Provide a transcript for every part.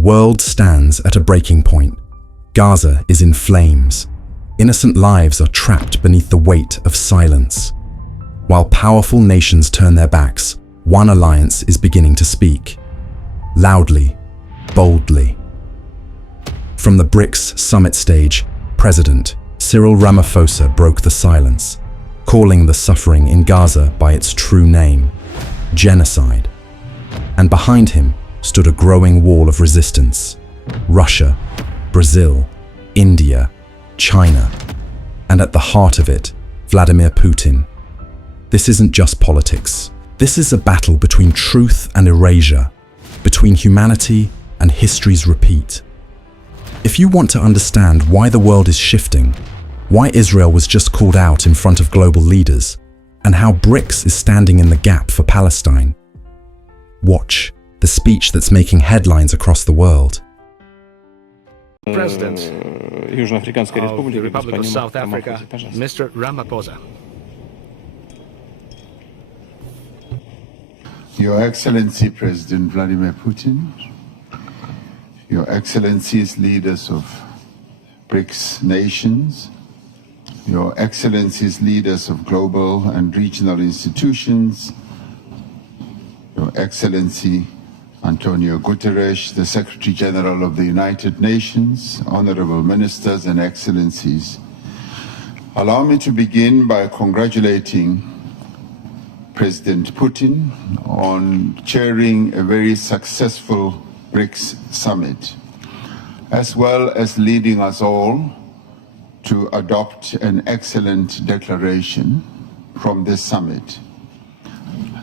world stands at a breaking point. Gaza is in flames. Innocent lives are trapped beneath the weight of silence. While powerful nations turn their backs, one alliance is beginning to speak. Loudly, boldly. From the BRICS summit stage, President Cyril Ramaphosa broke the silence, calling the suffering in Gaza by its true name: genocide. And behind him stood a growing wall of resistance: Russia, Brazil, India, China, and at the heart of it, Vladimir Putin. This isn't just politics. This is a battle between truth and erasure, between humanity and history's repeat. If you want to understand why the world is shifting, why Israel was just called out in front of global leaders, and how BRICS is standing in the gap for Palestine, watch the speech that's making headlines across the world. President of the Republic of South Africa, Mr. Ramaphosa. Your Excellency President Vladimir Putin, Your Excellencies leaders of BRICS nations, Your Excellencies leaders of global and regional institutions, Your Excellency Antonio Guterres, the Secretary General of the United Nations, honorable ministers and excellencies. Allow me to begin by congratulating President Putin on chairing a very successful BRICS summit, as well as leading us all to adopt an excellent declaration from this summit.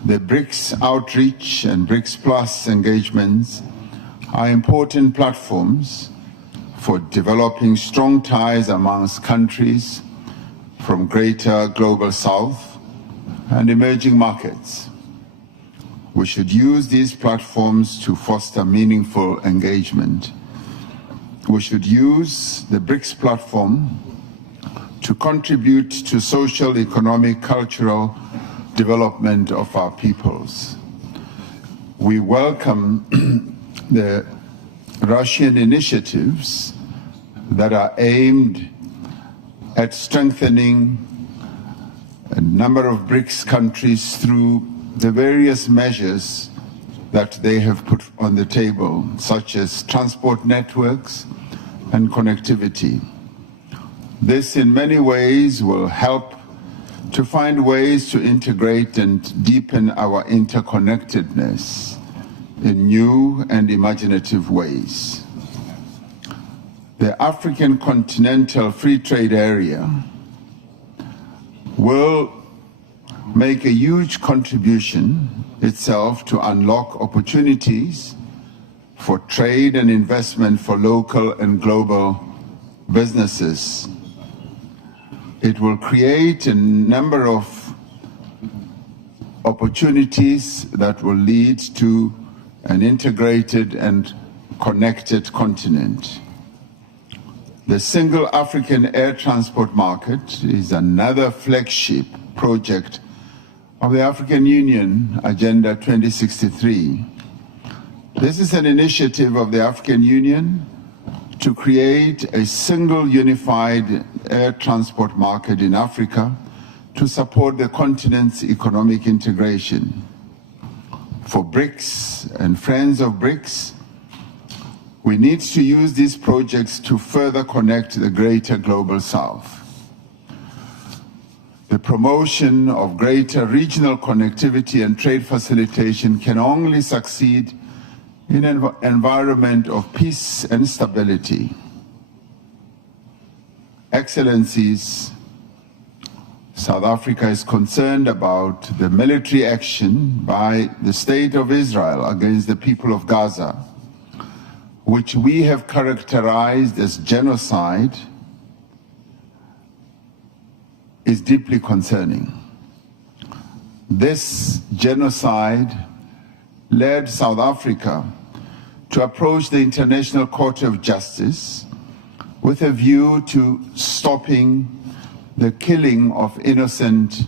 The BRICS outreach and BRICS Plus engagements are important platforms for developing strong ties amongst countries from greater global south and emerging markets. We should use these platforms to foster meaningful engagement. We should use the BRICS platform to contribute to social, economic, cultural development of our peoples. We welcome the Russian initiatives that are aimed at strengthening a number of BRICS countries through the various measures that they have put on the table, such as transport networks and connectivity. This in many ways will help to find ways to integrate and deepen our interconnectedness in new and imaginative ways. The African Continental Free Trade Area will make a huge contribution itself to unlock opportunities for trade and investment for local and global businesses. It will create a number of opportunities that will lead to an integrated and connected continent. The Single African Air Transport Market is another flagship project of the African Union Agenda 2063. This is an initiative of the African Union to create a single unified air transport market in Africa to support the continent's economic integration. For BRICS and friends of BRICS, we need to use these projects to further connect the greater global south. The promotion of greater regional connectivity and trade facilitation can only succeed in an environment of peace and stability. Excellencies, South Africa is concerned about the military action by the State of Israel against the people of Gaza, which we have characterized as genocide, is deeply concerning. This genocide led South Africa to approach the International Court of Justice with a view to stopping the killing of innocent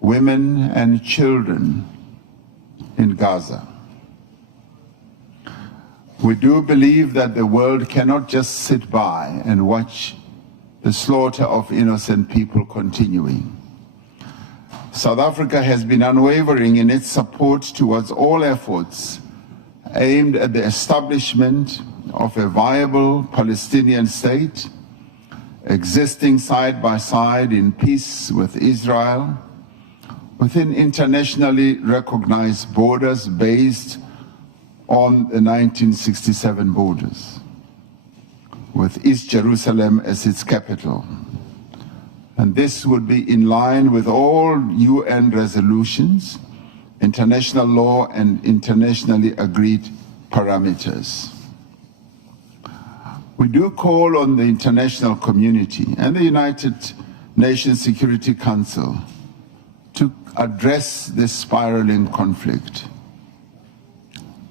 women and children in Gaza. We do believe that the world cannot just sit by and watch the slaughter of innocent people continuing. South Africa has been unwavering in its support towards all efforts aimed at the establishment of a viable Palestinian state, existing side by side in peace with Israel, within internationally recognized borders based on the 1967 borders, with East Jerusalem as its capital. And this would be in line with all UN resolutions, international law, and internationally agreed parameters. We do call on the international community and the United Nations Security Council to address this spiraling conflict.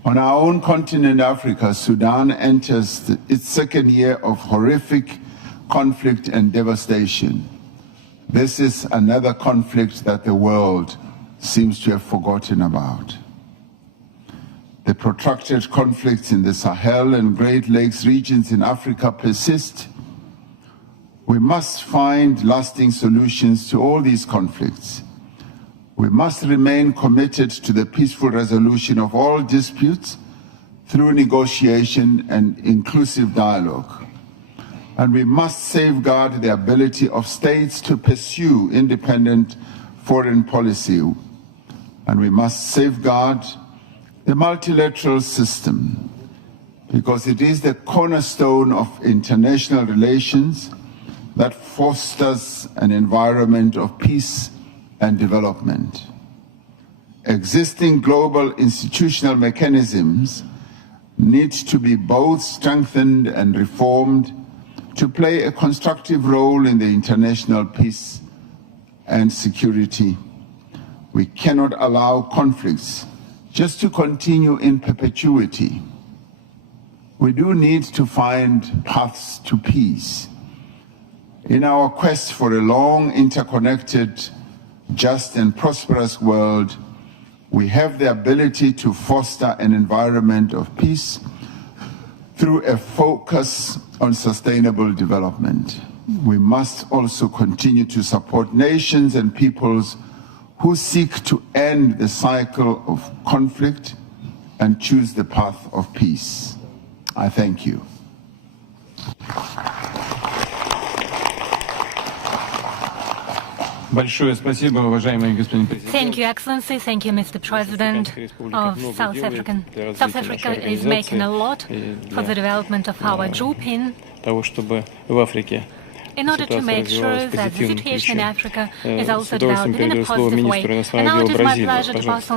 On our own continent, Africa, Sudan enters its second year of horrific conflict and devastation. This is another conflict that the world seems to have forgotten about. The protracted conflicts in the Sahel and Great Lakes regions in Africa persist. We must find lasting solutions to all these conflicts. We must remain committed to the peaceful resolution of all disputes through negotiation and inclusive dialogue. And we must safeguard the ability of states to pursue independent foreign policy. And we must safeguard the multilateral system, because it is the cornerstone of international relations that fosters an environment of peace and development. Existing global institutional mechanisms need to be both strengthened and reformed to play a constructive role in the international peace and security. We cannot allow conflicts just to continue in perpetuity. We do need to find paths to peace. In our quest for a long, interconnected, just and prosperous world, we have the ability to foster an environment of peace through a focus on sustainable development. We must also continue to support nations and peoples who seek to end the cycle of conflict and choose the path of peace. I thank you. Thank you, Excellency. Thank you, Mr. President of South Africa. South Africa is making a lot for the development of our JOPIN in order to make sure that the situation in Africa is also developing in a positive way. And now it is my pleasure to pass on